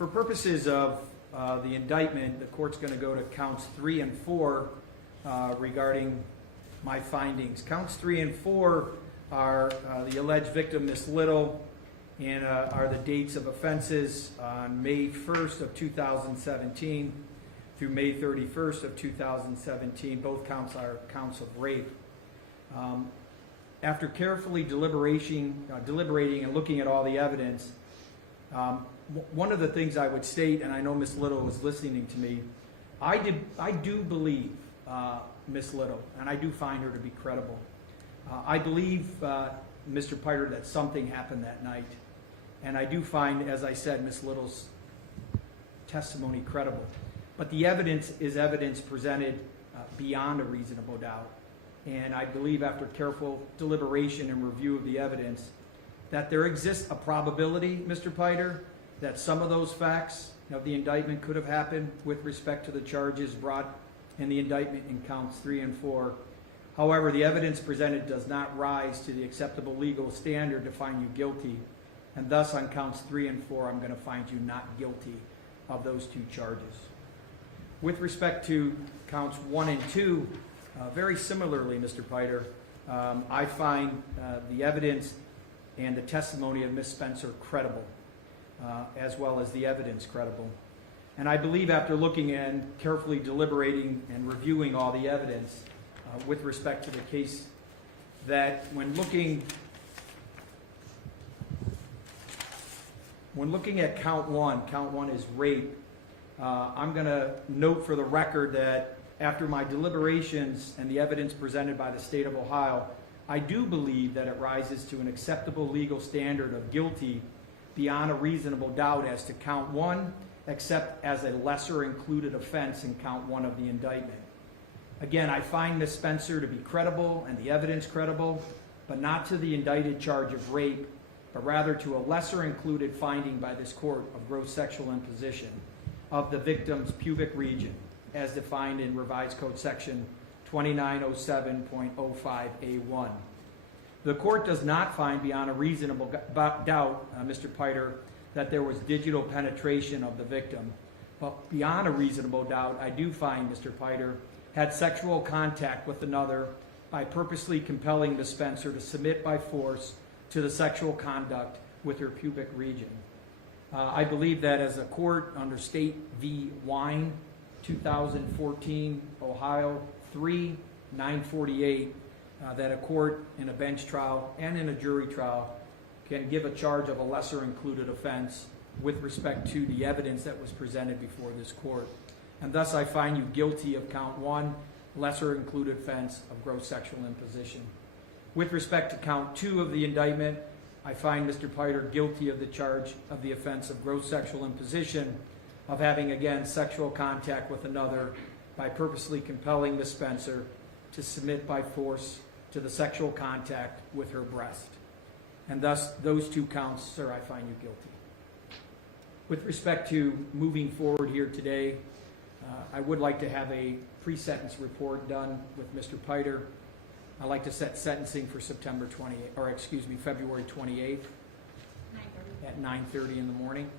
For purposes of the indictment, the court's going to go to counts 3 and 4 regarding my findings. Counts 3 and 4 are the alleged victim, Miss Little, and are the dates of offenses on May 1st of 2017 through May 31st of 2017. Both counts are counts of rape. After carefully deliberating and looking at all the evidence, one of the things I would state, and I know Miss Little was listening to me, I do believe Miss Little, and I do find her to be credible. I believe, Mr. Piter, that something happened that night, and I do find, as I said, Miss Little's testimony credible. But the evidence is evidence presented beyond a reasonable doubt. And I believe after careful deliberation and review of the evidence that there exists a probability, Mr. Piter, that some of those facts of the indictment could have happened with respect to the charges brought in the indictment in counts 3 and 4. However, the evidence presented does not rise to the acceptable legal standard to find you guilty. And thus, on counts 3 and 4, I'm going to find you not guilty of those two charges. With respect to counts 1 and 2, very similarly, Mr. Piter, I find the evidence and the testimony of Ms. Spencer credible, as well as the evidence credible. And I believe after looking and carefully deliberating and reviewing all the evidence with respect to the case, that when looking at count one is rape, I'm going to note for the record that after my deliberations and the evidence presented by the state of Ohio, I do believe that it rises to an acceptable legal standard of guilty beyond a reasonable doubt as to count 1, except as a lesser included offense in count 1 of the indictment. Again, I find Ms. Spencer to be credible and the evidence credible, but not to the indicted charge of rape, but rather to a lesser included finding by this court of gross sexual imposition of the victim's pubic region, as defined in Revised Code Section 2907.05A1. The court does not find beyond a reasonable doubt, Mr. Piter, that there was digital penetration of the victim. But beyond a reasonable doubt, I do find Mr. Piter had sexual contact with another by purposely compelling Ms. Spencer to submit by force to the sexual conduct with her pubic region. I believe that as a court under State v. Wine, 2014, Ohio 3-948, that a court in a bench trial and in a jury trial can give a charge of a lesser included offense with respect to the evidence that was presented before this court. And thus I find you guilty of count 1, lesser included offense of gross sexual imposition. With respect to count 2 of the indictment, I find Mr. Piter guilty of the charge of the offense of gross sexual imposition of having, again, sexual contact with another by purposely compelling Ms. Spencer to submit by force to the sexual contact with her breast. And thus, those two counts, sir, I find you guilty. With respect to moving forward here today, I would like to have a pre-sentence report done with Mr. Piter. I'd like to set sentencing for February 28th at 9:30 in the morning.